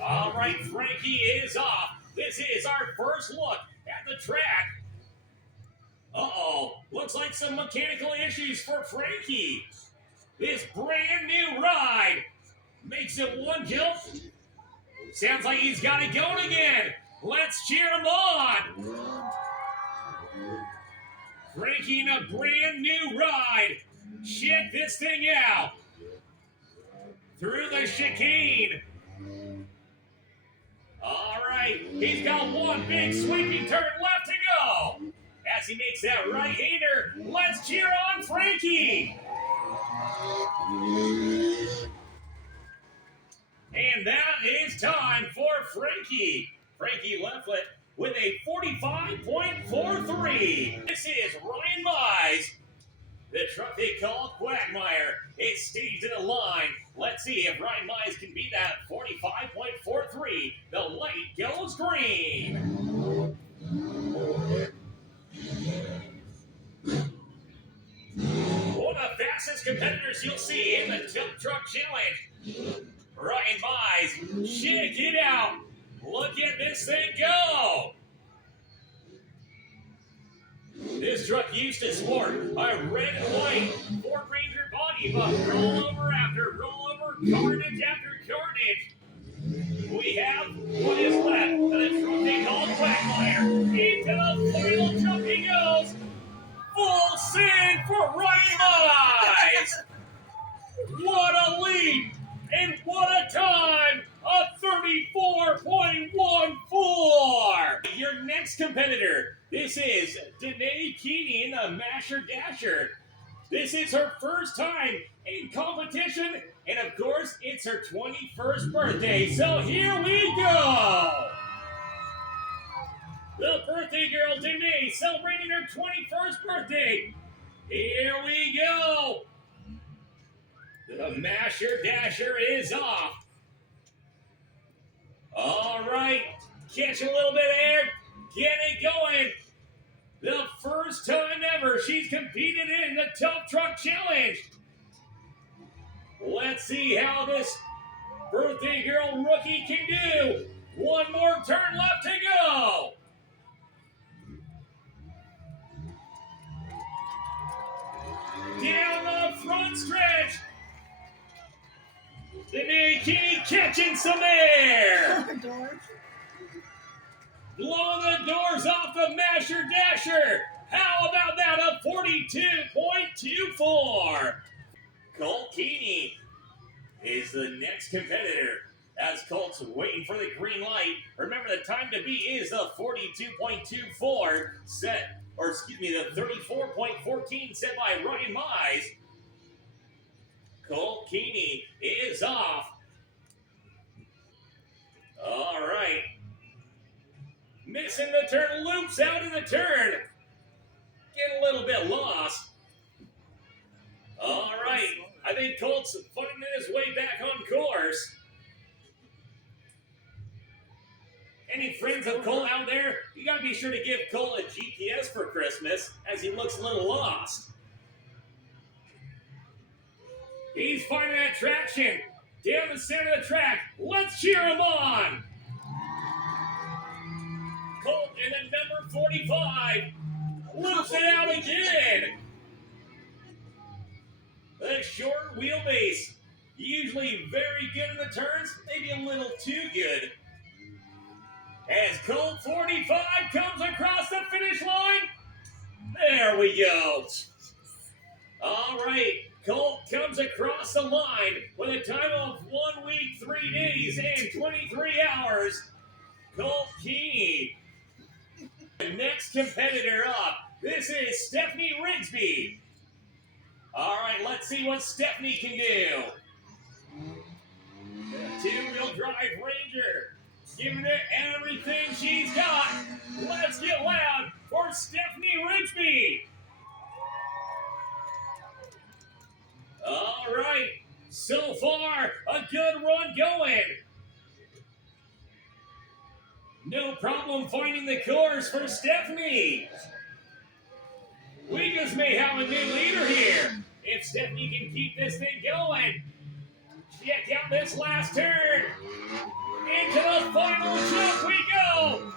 All right, Frankie is off. This is our first look at the track. Uh-oh, looks like some mechanical issues for Frankie. This brand new ride makes it one jump. Sounds like he's got it going again. Let's cheer him on. Frankie in a brand new ride. Check this thing out. Through the chicane. All right, he's got one big sweeping turn left to go. As he makes that right-hander, let's cheer on Frankie. And that is time for Frankie. Frankie Lefflet with a 45.43. This is Ryan Mize. The truck they call Quagmire is staged in a line. Let's see if Ryan Mize can beat that 45.43. The light goes green. One of the fastest competitors you'll see in the Dump Truck Challenge. Ryan Mize, check it out. Look at this thing go. This truck used to sport a red and white Ford Ranger body, but rollover after rollover, carnage after carnage. We have what is left of the truck they call Quagmire. Into the final jump he goes. Full send for Ryan Mize. What a leap and what a time! A 34.14! Your next competitor. This is Danae Keeney in the Masher Dasher. This is her first time in competition, and of course, it's her 21st birthday. So here we go! The birthday girl, Danae, celebrating her 21st birthday. Here we go! The Masher Dasher is off. All right, catch a little bit of air, get it going. The first time ever she's competed in the Tough Truck Challenge. Let's see how this birthday girl rookie can do. One more turn left to go. Down the front stretch. Danae Keeney catching some air. Blowing the doors off the Masher Dasher. How about that? A 42.24. Colt Keeney is the next competitor. As Colt's waiting for the green light. Remember, the time to beat is the 42.24 set, or excuse me, the 34.14 set by Ryan Mize. Colt Keeney is off. All right. Missing the turn, loops out of the turn. Getting a little bit lost. All right. I think Colt's finding his way back on course. Any friends of Colt out there? You got to be sure to give Colt a GPS for Christmas, as he looks a little lost. He's finding that traction. Down the center of the track. Let's cheer him on. Colt in the number 45. Loops it out again. The short wheelbase. Usually very good in the turns. Maybe a little too good. As Colt 45 comes across the finish line. There we go. All right. Colt comes across the line with a time of 1 week, 3 days, and 23 hours. Colt Keeney. The next competitor up. This is Stephanie Rigsby. All right, let's see what Stephanie can do. The two-wheel drive Ranger. Giving it everything she's got. Let's get loud for Stephanie Rigsby. All right, so far, a good run going. No problem finding the course for Stephanie. We just may have a new leader here. If Stephanie can keep this thing going. Check out this last turn. Into the final jump we go.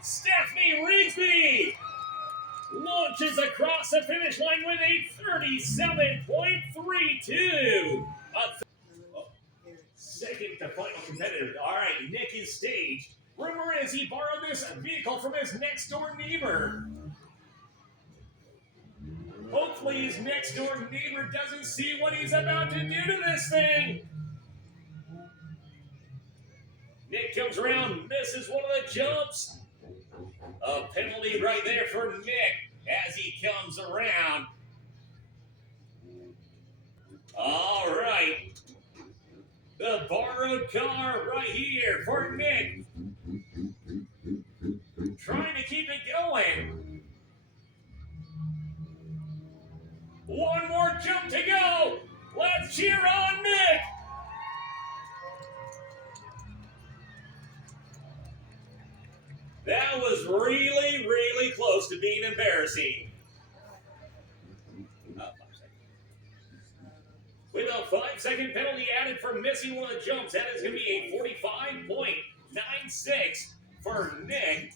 Stephanie Rigsby launches across the finish line with a 37.32. Second to final competitor. All right, Nick is staged. Rumor is he borrowed this vehicle from his next door neighbor. Hopefully his next door neighbor doesn't see what he's about to do to this thing. Nick comes around, misses one of the jumps. A penalty right there for Nick as he comes around. All right. The borrowed car right here for Nick. Trying to keep it going. One more jump to go. Let's cheer on Nick. That was really, really close to being embarrassing. With a 5-second penalty added for missing one of the jumps, that is going to be a 45.96 for Nick.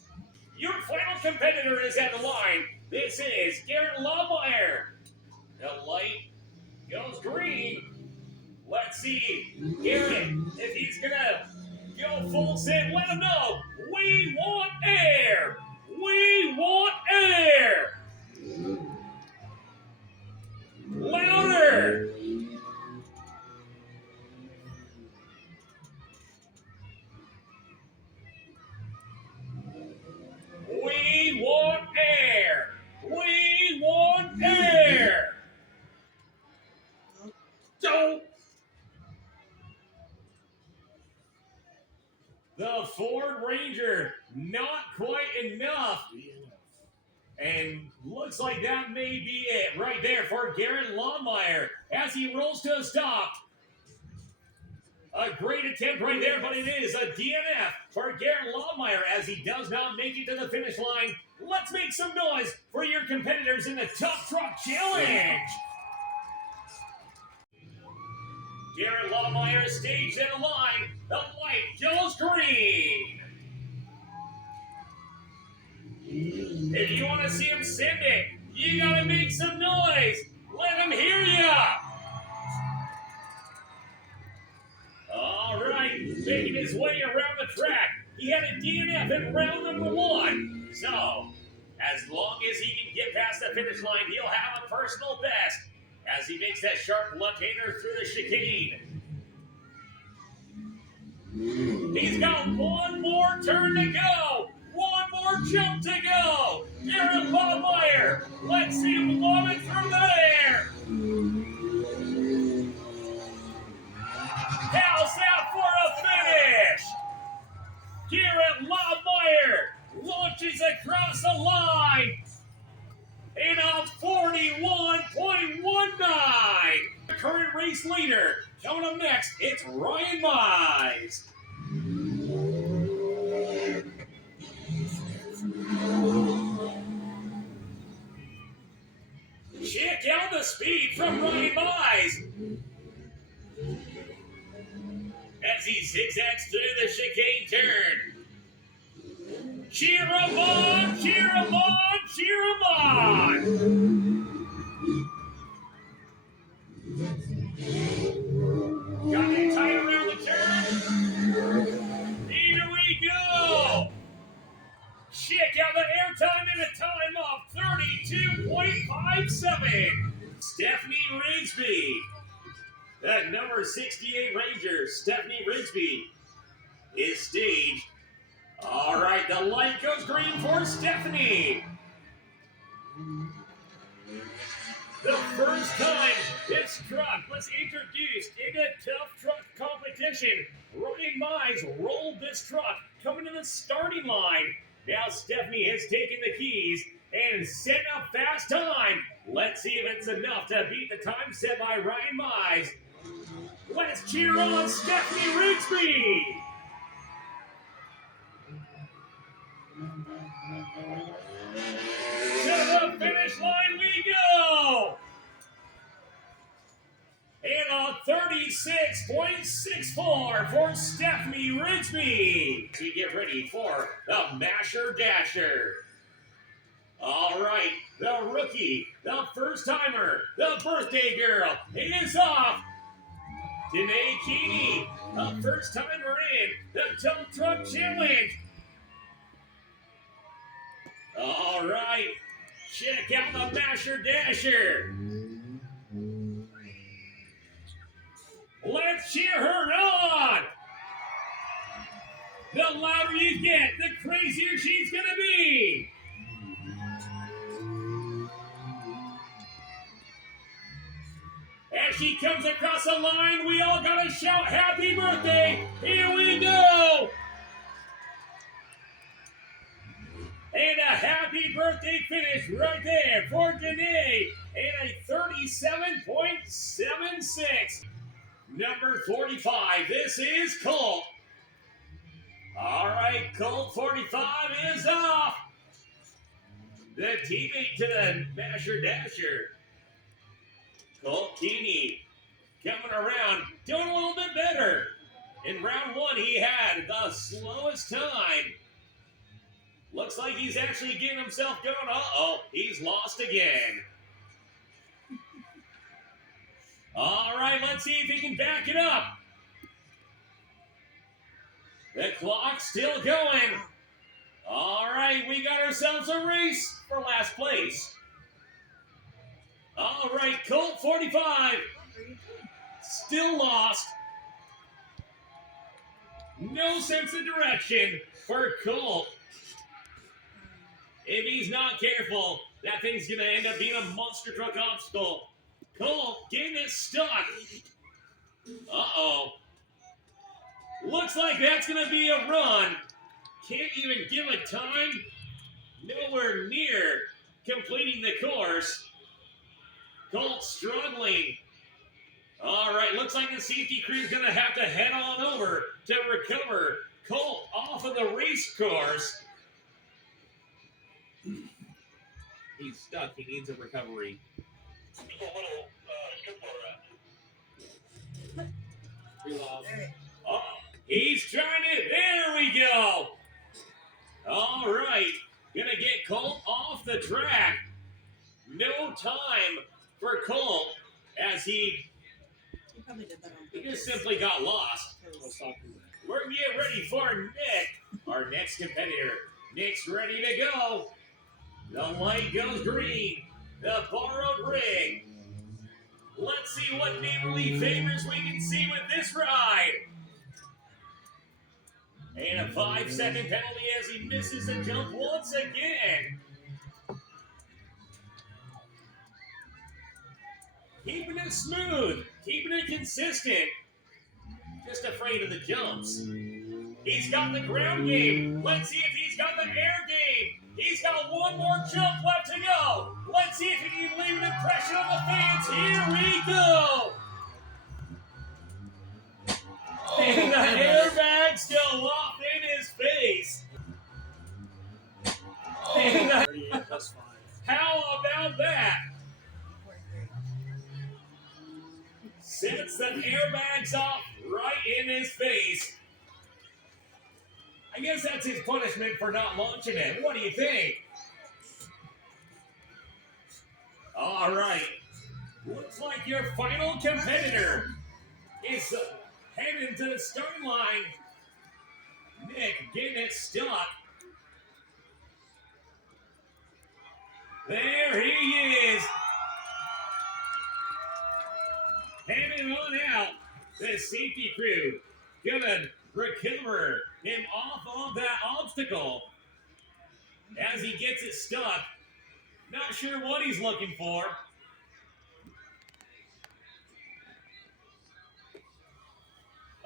Your final competitor is at the line. This is Garrett Lawmeyer. The light goes green. Let's see, Garrett, if he's going to go full send, let him know. We want air. We want air. Louder. We want air. We want air. Don't. The Ford Ranger, not quite enough. And looks like that may be it right there for Garrett Lawmeyer as he rolls to a stop. A great attempt right there, but it is a DNF for Garrett Lawmeyer as he does not make it to the finish line. Let's make some noise for your competitors in the Tough Truck Challenge. Garrett Lawmeyer staged at a line. The light goes green. If you want to see him send it, you gotta make some noise. Let him hear ya. All right, making his way around the track. He had a DNF in round number 1. So, as long as he can get past the finish line, he'll have a personal best as he makes that sharp left-hander through the chicane. He's got one more turn to go. One more jump to go. Garrett Lawmeyer. Let's see him lob it through the air. House out for a finish. Garrett Lawmeyer launches across the line in a 41.19. Current race leader. Coming up next, it's Ryan Mize. Check out the speed from Ryan Mize as he zigzags through the chicane turn. Cheer him on, cheer him on, cheer him on. Got it tight around the turn. Here we go. Check out the airtime in a time of 32.57. Stephanie Rigsby. That number 68 Ranger, Stephanie Rigsby, is staged. All right, the light goes green for Stephanie. The first time this truck was introduced in a tough truck competition, Ryan Mize rolled this truck coming to the starting line. Now Stephanie has taken the keys and set a fast time. Let's see if it's enough to beat the time set by Ryan Mize. Let's cheer on Stephanie Rigsby. To the finish line we go. 36.64 for Stephanie Rigsby. To get ready for the Masher Dasher. All right, the rookie, the first timer, the birthday girl is off. Danae Keeney, the first timer in the Dump Truck Challenge. All right, check out the Masher Dasher. Let's cheer her on. The louder you get, the crazier she's gonna be. As she comes across the line, we all gotta shout happy birthday. Here we go. And a happy birthday finish right there for Danae and a 37.76. Number 45, this is Colt. All right, Colt 45 is off. The teammate to the Masher Dasher. Colt Keeney coming around, doing a little bit better. In round one, he had the slowest time. Looks like he's actually getting himself going. Uh-oh, he's lost again. All right, let's see if he can back it up. The clock's still going. All right, we got ourselves a race for last place. All right, Colt 45, still lost. No sense of direction for Colt. If he's not careful, that thing's going to end up being a monster truck obstacle. Colt getting it stuck. Uh-oh. Looks like that's going to be a run. Can't even give a time. Nowhere near completing the course. Colt struggling. All right, looks like the safety crew's going to have to head on over to recover Colt off of the race course. He's stuck. He needs a recovery. Oh, he's trying it. There we go. All right. Gonna get Colt off the track. No time for Colt as he probably did that on purpose. He just simply got lost. We're going to get ready for Nick, our next competitor. Nick's ready to go. The light goes green. The borrowed rig. Let's see what neighborly favors we can see with this ride. And a 5-second penalty as he misses the jump once again. Keeping it smooth, keeping it consistent. Just afraid of the jumps. He's got the ground game. Let's see if he's got the air game. He's got one more jump left to go. Let's see if he can leave an impression on the fans. Here we go. And the airbag's go off in his face. How about that? Sets the airbags off right in his face. I guess that's his punishment for not launching it. What do you think? All right. Looks like your final competitor is heading to the starting line. Nick getting it stuck. There he is. Heading on out. The safety crew gonna recover him off of that obstacle as he gets it stuck. Not sure what he's looking for.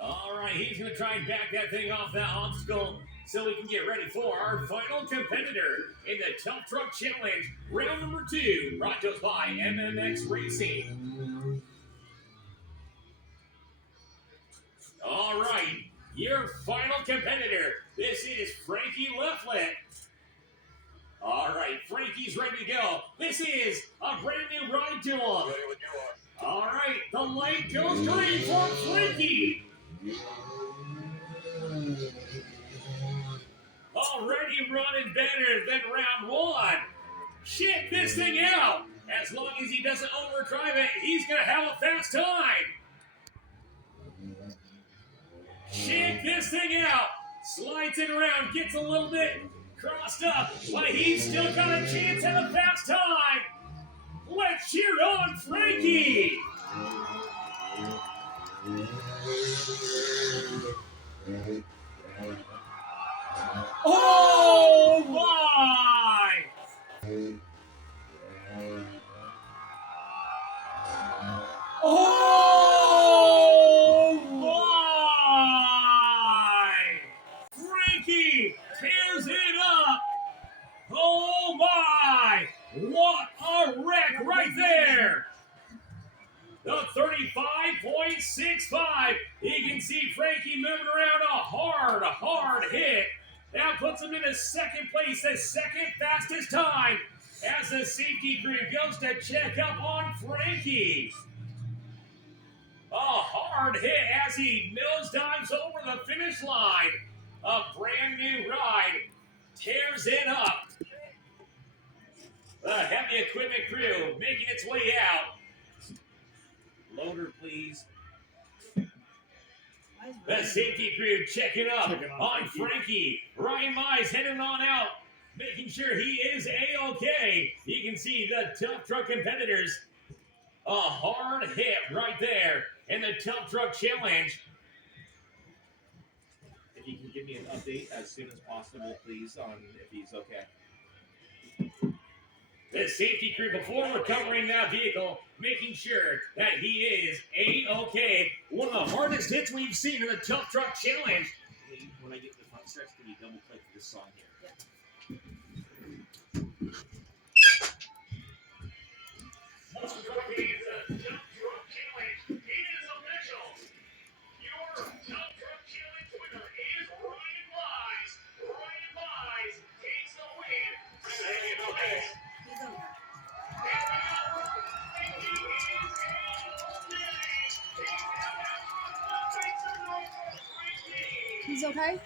All right, he's going to try and back that thing off that obstacle so we can get ready for our final competitor in the Tough Truck Challenge, round number 2, brought to us by MMX Racing. All right, your final competitor. This is Frankie Lefflet. All right, Frankie's ready to go. This is a brand new ride to him. All right, the light goes green for Frankie. Already running better than round one. Check this thing out. As long as he doesn't overdrive it, he's going to have a fast time. Check this thing out. Slides it around, gets a little bit crossed up, but he's still got a chance at a fast time. Let's cheer on Frankie. Oh my! Oh my! Frankie tears it up. Oh my! What a wreck right there! The 35.65. You can see Frankie moving around a hard hit. That puts him in a second place, the second fastest time, as the safety crew goes to check up on Frankie. A hard hit as he nosedives over the finish line. A brand new ride tears it up. The heavy equipment crew making its way out. Loader, please. The safety crew checking up on Frankie. Ryan Mize heading on out, making sure he is A-OK. You can see the Tough Truck competitors. A hard hit right there in the Tough Truck Challenge. If you can give me an update as soon as possible, please, on if he's okay. The safety crew, before recovering that vehicle, making sure that he is A-OK. One of the hardest hits we've seen in the Tough Truck Challenge. When I get to the front stretch, can you double click this song here? Yeah. Most appropriate the Tough Truck Challenge. It is official. Your Tough Truck Challenge winner is Ryan Mize. Ryan Mize takes the win. Second place. He's over. He's okay?